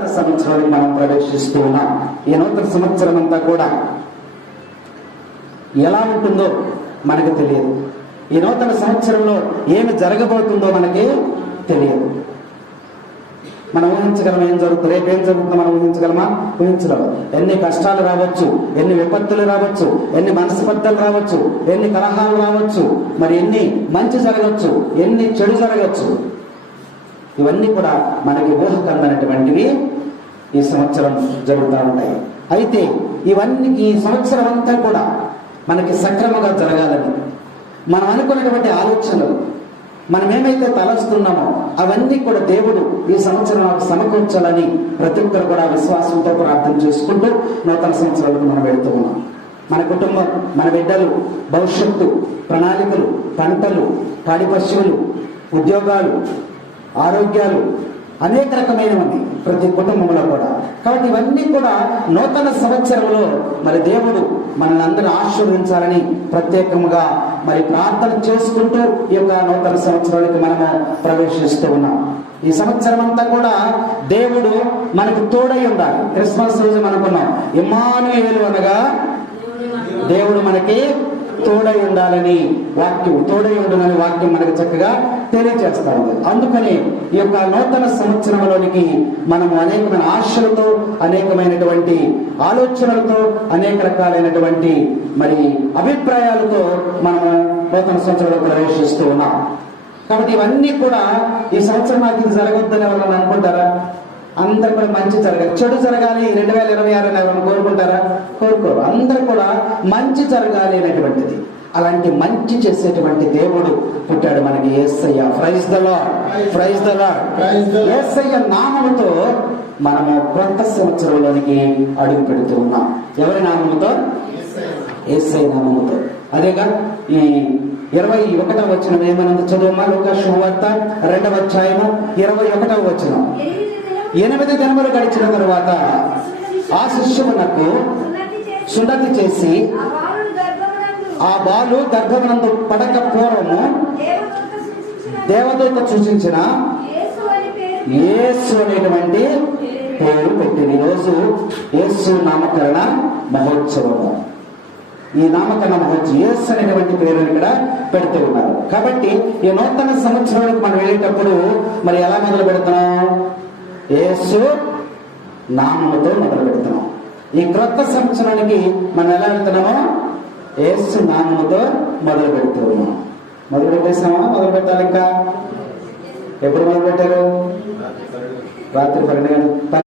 సంవత్సరానికి మనం ప్రవేశిస్తూ ఉన్నాం. ఈ నూతన సంవత్సరం అంతా కూడా ఎలా ఉంటుందో మనకు తెలియదు. ఈ నూతన సంవత్సరంలో ఏమి జరగబోతుందో మనకి తెలియదు. మనం ఊహించగలమా ఏం జరుగుతుంది, రేపు ఏం జరుగుతుందో మనం ఊహించగలమా? ఊహించగలం. ఎన్ని కష్టాలు రావచ్చు, ఎన్ని విపత్తులు రావచ్చు, ఎన్ని మనస్పర్ధలు రావచ్చు, ఎన్ని కలహాలు రావచ్చు, మరి ఎన్ని మంచి జరగవచ్చు, ఎన్ని చెడు జరగవచ్చు. ఇవన్నీ కూడా మనకి ఊహకందనటువంటివి ఈ సంవత్సరం జరుగుతూ ఉంటాయి. అయితే ఇవన్నీ ఈ సంవత్సరం అంతా కూడా మనకి సక్రమంగా జరగాలని మనం అనుకున్నటువంటి ఆలోచనలు, మనం ఏమైతే తలస్తున్నామో అవన్నీ కూడా దేవుడు ఈ సంవత్సరం సమకూర్చాలని ప్రతి ఒక్కరు కూడా విశ్వాసంతో ప్రార్థన చేసుకుంటూ నూతన సంవత్సరాలకు మనం వెళుతూ ఉన్నాం. మన కుటుంబం, మన బిడ్డలు, భవిష్యత్తు ప్రణాళికలు, పంటలు, పాడి పశువులు, ఉద్యోగాలు, ఆరోగ్యాలు, అనేక రకమైనవి ప్రతి కుటుంబంలో కూడా. కాబట్టి ఇవన్నీ కూడా నూతన సంవత్సరంలో మరి దేవుడు మనల్ని అందరూ ఆశీర్వదించాలని ప్రత్యేకంగా మరి ప్రార్థన చేసుకుంటూ ఈ యొక్క నూతన సంవత్సరానికి మనము ప్రవేశిస్తూ ఉన్నాం. ఈ సంవత్సరం అంతా కూడా దేవుడు మనకు తోడై ఉండాలి. క్రిస్మస్ రోజు అనుకున్నాం ఇమ్మానుయేలు అనగా దేవుడు మనకి తోడై ఉండాలని వాక్యం, తోడై ఉండాలని వాక్యం మనకు చక్కగా తెలియజేస్తా ఉంది. అందుకని ఈ యొక్క నూతన సంవత్సరంలోనికి మనము అనేకమైన ఆశలతో, అనేకమైనటువంటి ఆలోచనలతో, అనేక రకాలైనటువంటి మరి అభిప్రాయాలతో మనము నూతన సంవత్సరంలో ప్రవేశిస్తూ ఉన్నాం. కాబట్టి ఇవన్నీ కూడా ఈ సంవత్సరం నాకు ఇది జరగొద్దని ఎవరైనా అనుకుంటారా? అందరు కూడా మంచి జరగాలి, చెడు జరగాలి 2026 ఎవరైనా కోరుకుంటారా? కోరుకోరు. అందరూ కూడా మంచి జరగాలి అనేటువంటిది. అలాంటి మంచి చేసేటువంటి దేవుడు పుట్టాడు మనకి, Yesayya. Praise the lord, praise the lord. Yesayya నామముతో మనము కొత్త సంవత్సరంలోనికి అడుగు పెడుతూ ఉన్నాం. ఎవరి నామముతో? యేసయ్య నామముతో. అదేగా ఈ 21వ వచనం ఏమన్నది చదువుమా? లూకా శుభవార్త 2వ అధ్యాయము 21వ వచనం. 8 దినములు గడిచిన తరువాత ఆ శిష్యునకు సున్నతి చేసి ఆ బాలు గర్భమునందు పడక పూర్వము దేవదూత సూచించిన యేసు అనేటువంటి పేరు పెట్టింది. ఈరోజు యేసు నామకరణ మహోత్సవము. ఈ నామకరణ మహోత్సవం యేసు అనేటువంటి పేరు ఇక్కడ పెడుతూ ఉన్నారు. కాబట్టి ఈ నూతన సంవత్సరానికి మనం వెళ్ళేటప్పుడు మరి ఎలా మొదలు పెడుతున్నాం? యేసు నామముతో మొదలు పెడుతున్నాం. ఈ క్రొత్త సంవత్సరానికి మనం ఎలా వెళ్తున్నామో యేసు నామముతో మొదలు పెడుతూ ఉన్నాం. మొదలు పెట్టేసామా? మొదలు పెట్టాలి. ఇంకా ఎప్పుడు మొదలు పెట్టారు? రాత్రి 12